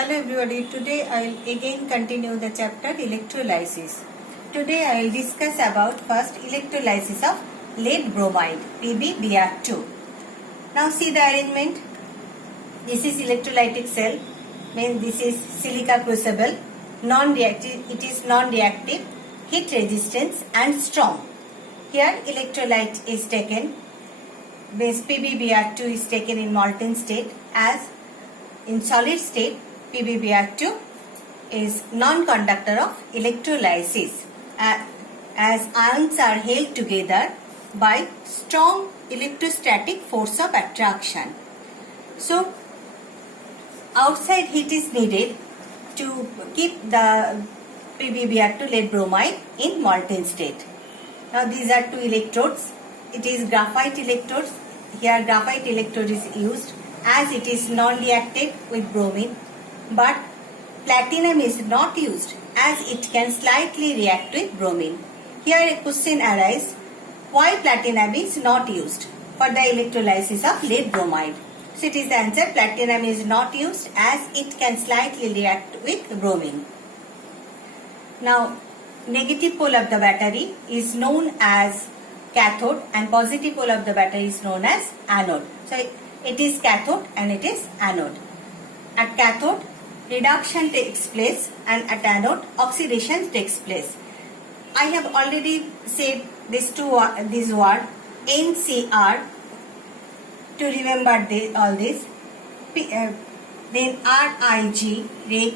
Hello everybody, today I will again continue the chapter electrolysis. Today I will discuss about first electrolysis of lead bromide PbBr2. Now see the arrangement. This is electrolytic cell, means this is silica crucible, non-reactive, it is non-reactive, heat resistance and strong. Here electrolyte is taken, means PbBr2 is taken in molten state, as in solid state PbBr2 is non-conductor of electrolysis as ions are held together by strong electrostatic force of attraction. So outside heat is needed to keep the PbBr2 lead bromide in molten state. Now these are two electrodes. It is graphite electrodes. Here graphite electrode is used as it is non-reactive with bromine, but platinum is not used as it can slightly react with bromine. Here a question arises, why platinum is not used for the electrolysis of lead bromide? So it is the answer, platinum is not used as it can slightly react with bromine. Now negative pole of the battery is known as cathode and positive pole of the battery is known as anode. So it is cathode and it is anode. At cathode, reduction takes place and at anode, oxidation takes place. I have already said this word NCR to remember all this. Then RIG,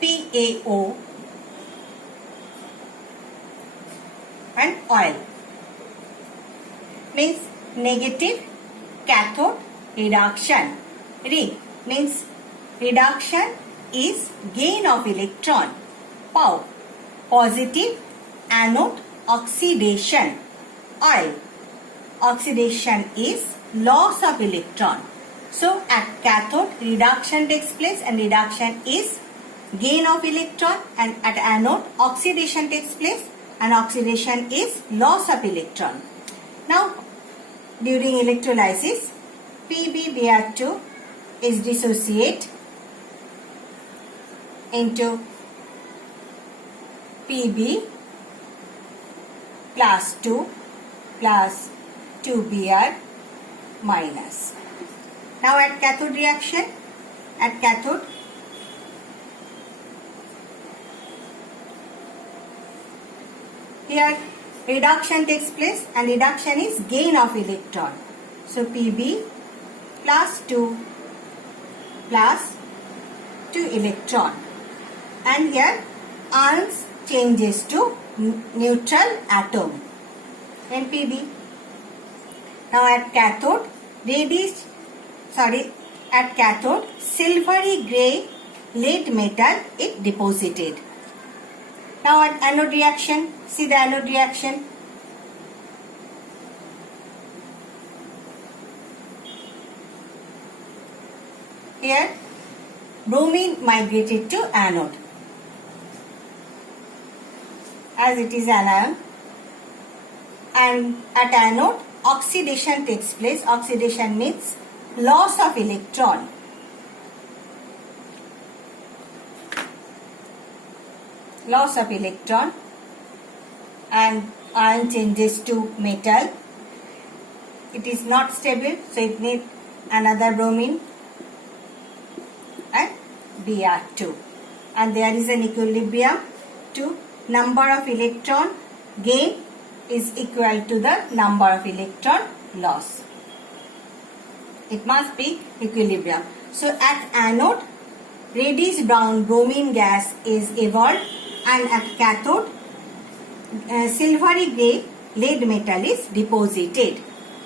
PAO and oil. Means negative cathode reduction. Re means reduction is gain of electron. Pow, positive anode oxidation. Oil, oxidation is loss of electron. So at cathode reduction takes place and reduction is gain of electron, and at anode oxidation takes place and oxidation is loss of electron. Now during electrolysis, PbBr2 is dissociate into Pb plus 2 plus 2Br minus. Now at cathode reaction, at cathode here reduction takes place and reduction is gain of electron. So Pb plus 2 plus 2 electron, and here ions changes to neutral atom and Pb. Now at cathode at cathode silvery grey lead metal is deposited. Now at anode reaction, see the anode reaction. Here bromine migrated to anode as it is anion, and at anode oxidation takes place. Oxidation means loss of electron. Loss of electron, and ion changes to metal. It is not stable, so it needs another bromine and Br2, and there is an equilibrium to number of electron gain is equal to the number of electron loss. It must be equilibrium. So at anode, reddish brown bromine gas is evolved, and at cathode silvery grey lead metal is deposited.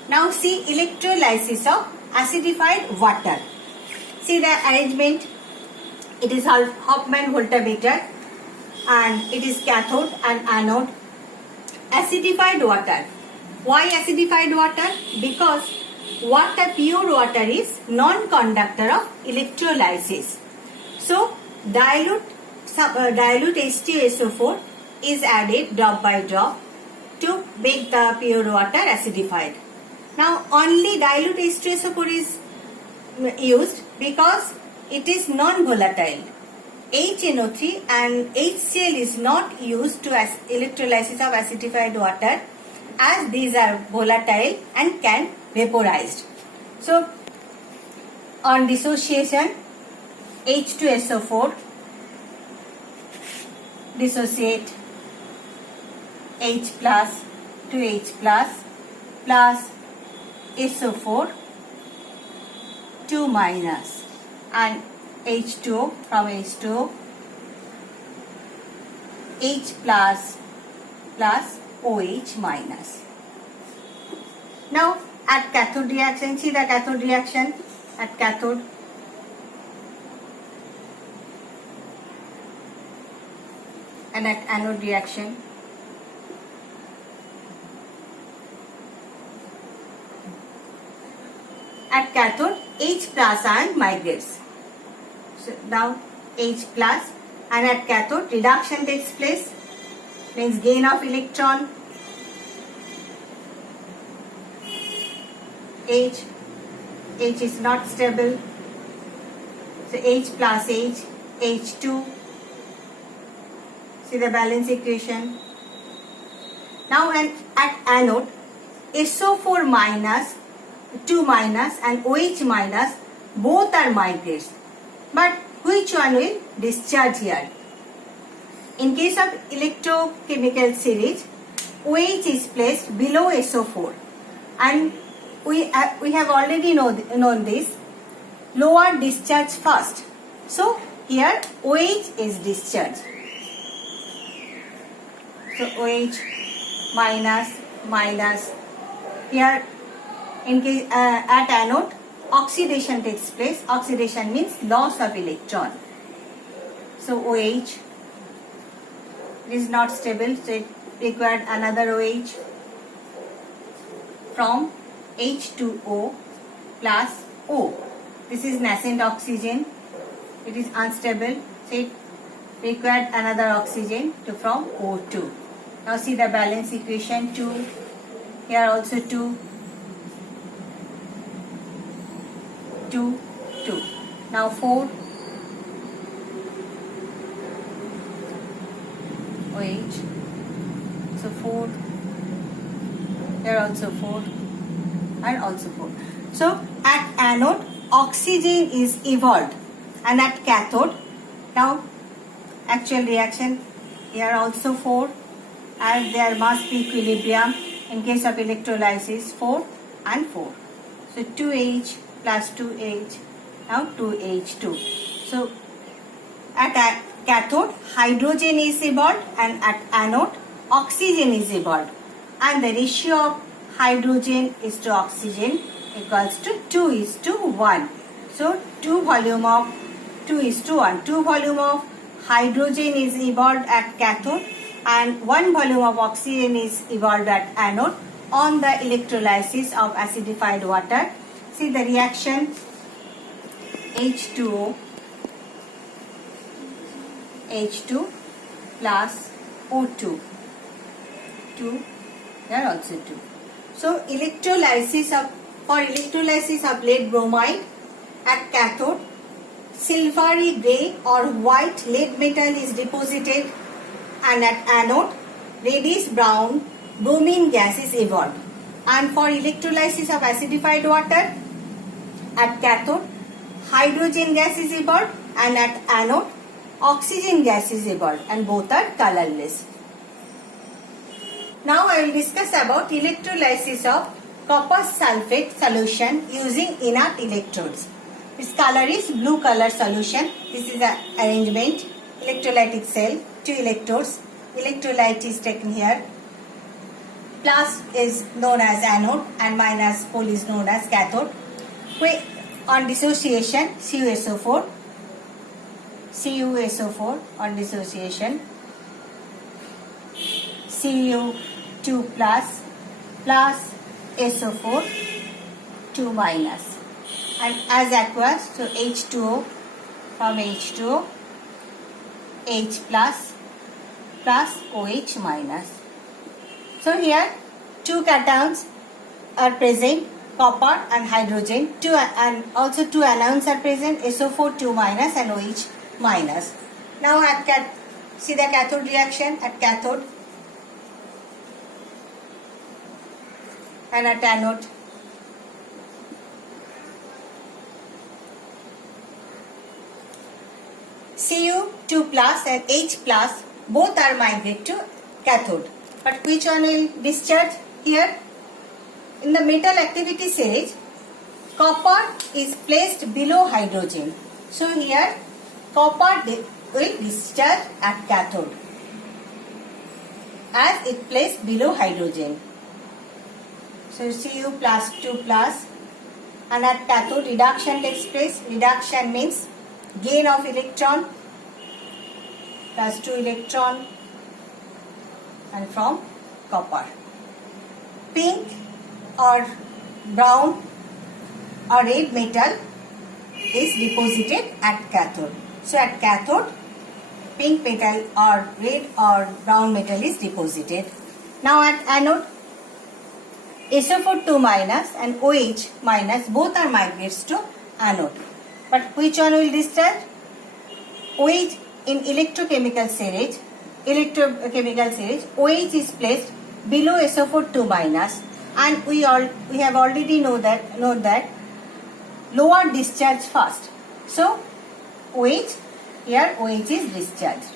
Now see electrolysis of acidified water. See the arrangement. It is Hofmann voltammeter and it is cathode and anode. Acidified water. Why acidified water? Because pure water is non-conductor of electrolysis. So dilute H2SO4 is added drop by drop to make the pure water acidified. Now only dilute H2SO4 is used because it is non-volatile. HNO3 and HCl is not used to electrolysis of acidified water, as these are volatile and can vaporized. So on dissociation, H2SO4 dissociate H plus to H plus SO4 2 minus, and H2O from H2O H plus OH minus. Now at cathode reaction, see the cathode reaction at cathode. And at anode reaction. At cathode, H plus ion migrates. So now H plus, and at cathode reduction takes place, means gain of electron. H is not stable. So H plus H, H2. See the balance equation. Now at anode, SO4 minus, 2 minus and OH minus both are migrates. But which one will discharge here? In case of electrochemical series, OH is placed below SO4, and we have already known this. Lower discharge first. So here OH is discharged. So OH minus. Here in case at anode, oxidation takes place. Oxidation means loss of electron. So OH is not stable, so it required another OH from H2O plus O. This is nascent oxygen. It is unstable, so it required another oxygen from O2. Now see the balance equation, 2. Here also 2. 2. Now 4. OH. So 4. Here also 4. And also 4. So at anode, oxygen is evolved, and at cathode, now actual reaction, here also 4, as there must be equilibrium. In case of electrolysis, 4 and 4. So 2H plus 2H, now 2H2. So at cathode, hydrogen is evolved, and at anode, oxygen is evolved, and the ratio of hydrogen is to oxygen equals to 2:1. So 2 volume of 2:1. 2 volume of hydrogen is evolved at cathode, and 1 volume of oxygen is evolved at anode on the electrolysis of acidified water. See the reaction, H2O, H2 plus O2, 2, there also 2. So for electrolysis of lead bromide at cathode, silvery grey or white lead metal is deposited, and at anode, reddish brown bromine gas is evolved. And for electrolysis of acidified water at cathode, hydrogen gas is evolved, and at anode, oxygen gas is evolved, and both are colorless. Now I will discuss about electrolysis of copper sulfate solution using inert electrodes. Its color is blue color solution. This is the arrangement. Electrolytic cell, 2 electrodes. Electrolyte is taken here. Plus is known as anode and minus pole is known as cathode. On dissociation, CuSO4 on dissociation, Cu2 plus SO4 2 minus, and as aqueous, so H2O from H2O H plus OH minus. So here 2 cations are present. copper and hydrogen, and also two anions are present, SO4 2 minus and OH minus. Now see the cathode reaction at cathode and at anode. Cu2 plus and H plus both are migrate to cathode. But which one will discharge here? In the metal activity series, copper is placed below hydrogen. So here copper will discharge at cathode as it placed below hydrogen. So Cu plus 2 plus, and at cathode reduction takes place. Reduction means gain of electron plus 2 electron and from copper. Pink or brown or red metal is deposited at cathode. So at cathode, pink metal or red or brown metal is deposited. Now at anode, SO4 2 minus and OH minus both are migrates to anode. But which one will discharge? OH in electrochemical series, OH is placed below SO4 2 minus, and we have already know that lower discharge first. So OH is discharged.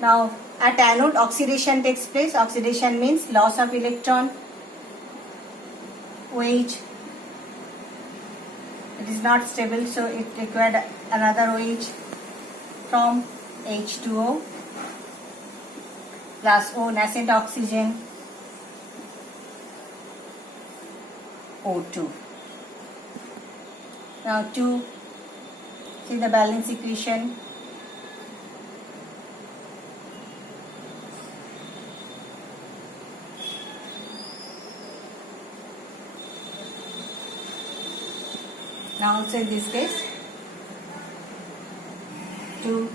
Now at anode, oxidation takes place. Oxidation means loss of electron. OH, it is not stable, so it required another OH from H2O plus O, nascent oxygen, O2. Now to see the balance equation. Now also in this case, 2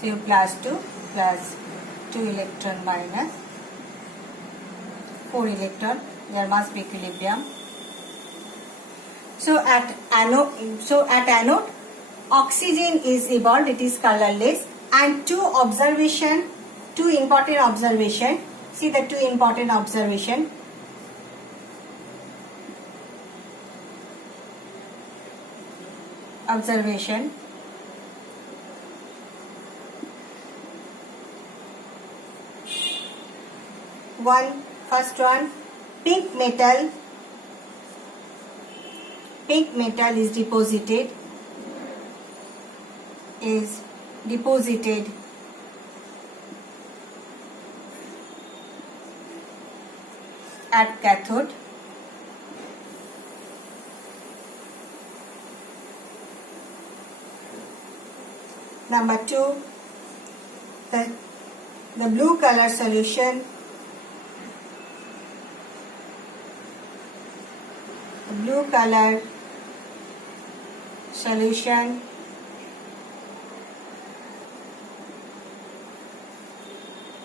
Cu plus 2 plus 2 electron minus 4 electron, there must be equilibrium. So at anode, oxygen is evolved, it is colorless, and two important observation. See the two important observation. First one, pink metal is deposited at cathode. Number 2, the blue color solution,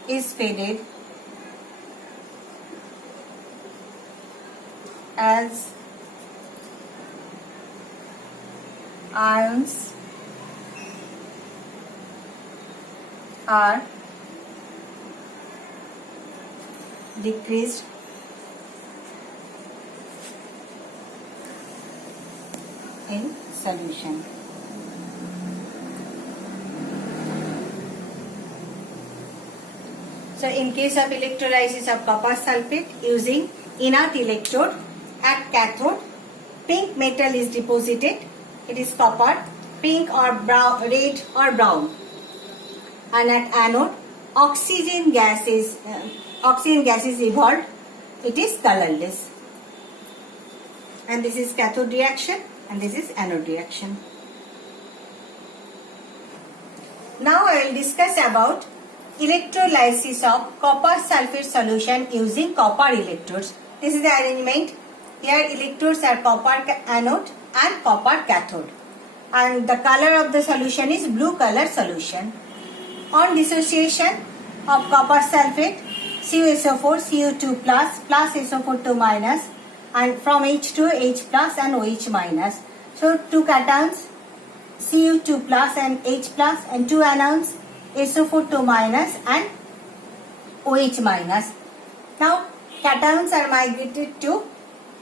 is faded as ions are decreased in solution. So in case of electrolysis of copper sulfate using inert electrode, at cathode, pink metal is deposited, it is copper, pink or brown, red or brown. And at anode, oxygen gas is evolved, it is colorless. And this is cathode reaction and this is anode reaction. Now I will discuss about electrolysis of copper sulfate solution using copper electrodes. This is the arrangement. Here electrodes are copper anode and copper cathode. And the color of the solution is blue color solution. On dissociation of copper sulfate, CuSO4, Cu2 plus, plus SO4 2 minus, and from H2 H plus and OH minus. So two cations Cu2 plus and H plus, and two anions SO4 2 minus and OH minus. Now cations are migrated to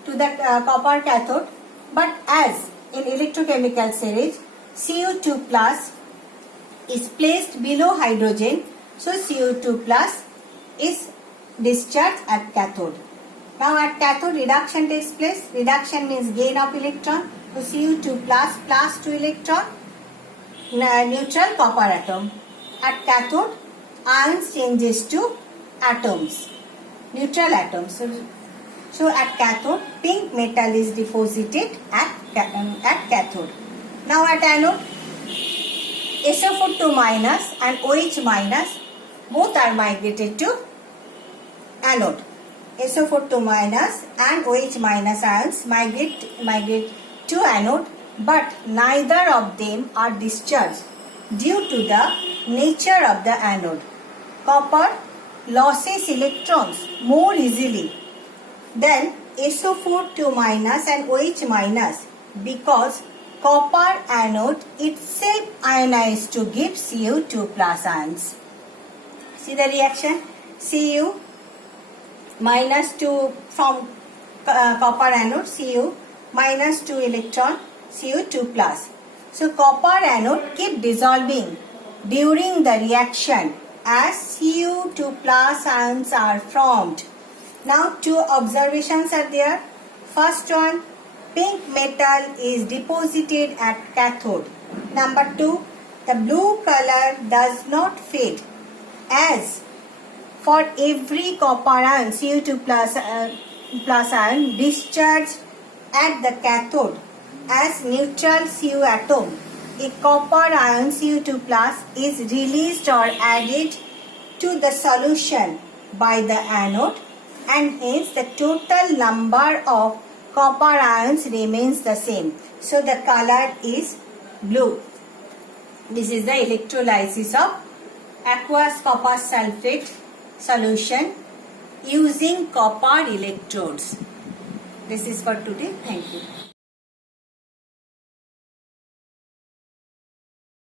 the copper cathode, but as in electrochemical series, Cu2 plus is placed below hydrogen, so Cu2 plus is discharged at cathode. Now at cathode reduction takes place. Reduction means gain of electron. So Cu2 plus 2 electron, neutral copper atom. At cathode, ions changes to atoms, neutral atoms. So at cathode, pink metal is deposited at cathode. Now at anode, SO4 2 minus and OH minus both are migrated to anode. SO4 2 minus and OH minus ions migrate to anode, but neither of them are discharged due to the nature of the anode. Copper loses electrons more easily than SO4 2 minus and OH minus because copper anode itself ionized to give Cu2 plus ions. See the reaction? Cu minus 2 from copper anode, Cu minus 2 electron, Cu2 plus. So copper anode keep dissolving during the reaction as Cu2 plus ions are formed. Now two observations are there. First one, pink metal is deposited at cathode. Number 2, the blue color does not fade as for every copper ion Cu2 plus ion discharged at the cathode as neutral Cu atom, a copper ion Cu2 plus is released or added to the solution by the anode, and hence the total number of copper ions remains the same. So the color is blue. This is the electrolysis of aqueous copper sulfate solution using copper electrodes. This is for today. Thank you.